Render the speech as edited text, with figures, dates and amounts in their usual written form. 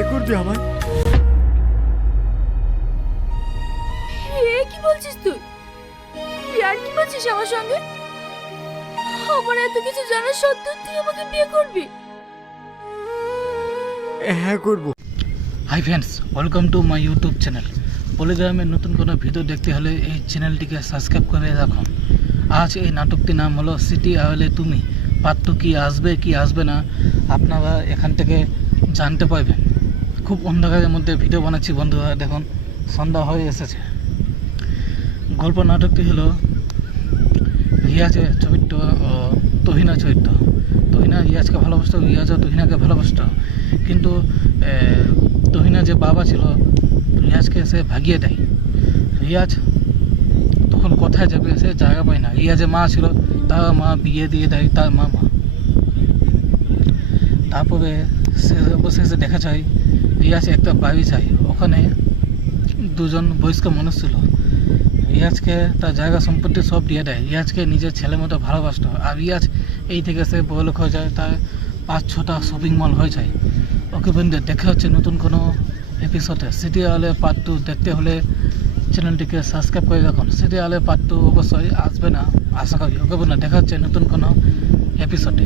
বিয়ে করবি আমায়? কি বলছিস তুই? আর কি বলছিস আমার সঙ্গে? আমার এত কিছু জানার সত্ত্বেও তুই আমাকে বিয়ে করবি? হ্যাঁ করব। Hi friends, welcome to my YouTube channel. পলিগ্রামের নতুন কোনো ভিডিও দেখতে হলে এই চ্যানেলটিকে সাবস্ক্রাইব করে রাখুন। আজ এই নাটকটির নাম হলো সিটি আওয়ালে তুমি। পার্ট 2 কি আসবে কি আসবে না আপনারা এখান থেকে জানতে পারবেন। খুব অন্ধকারের মধ্যে ভিডিও বানাচ্ছি বন্ধুরা, দেখুন সন্ধ্যা হয়ে এসেছে। গল্প নাটকটি হলো রিয়াজের চরিত্র ও তহিনা চরিত্র। তহিনা রিয়াজকে ভালোবাসত, রিয়াজও তহিনাকে ভালোবাসত, কিন্তু তহিনা যে বাবা ছিল রিয়াজকে সে ভাগিয়ে দেয়। রিয়াজ তখন কোথায় যাবে সে জায়গা পায় না। রিয়াজের মা ছিল, তার মা বিয়ে দিয়ে দেয় তার মা। তারপরে সে অবশেষে দেখা যায় রিয়াজ একটা বাড়ি চাই, ওখানে দুজন বয়স্ক মানুষ ছিল। রিয়াজকে তার জায়গা সম্পত্তি সব দিয়ে দেয়, রিয়াজকে নিজের ছেলের মতো ভালোবাসত। আর রিয়াজ এই থেকে সে বড়লোক হয়ে যায়, তার 5-6টা শপিং মল হয়ে যায়। ওকে বন্ধু, দেখা হচ্ছে নতুন কোনো এপিসোডে। সিটি আওয়ালে পার্ট 2 দেখতে হলে চ্যানেলটিকে সাবস্ক্রাইব করে রাখুন। সিটি আওয়ালে পার্ট 2 অবশ্যই আসবে না আশা করি। ওকে বন্ধু, দেখা হচ্ছে নতুন কোনো এপিসোডে।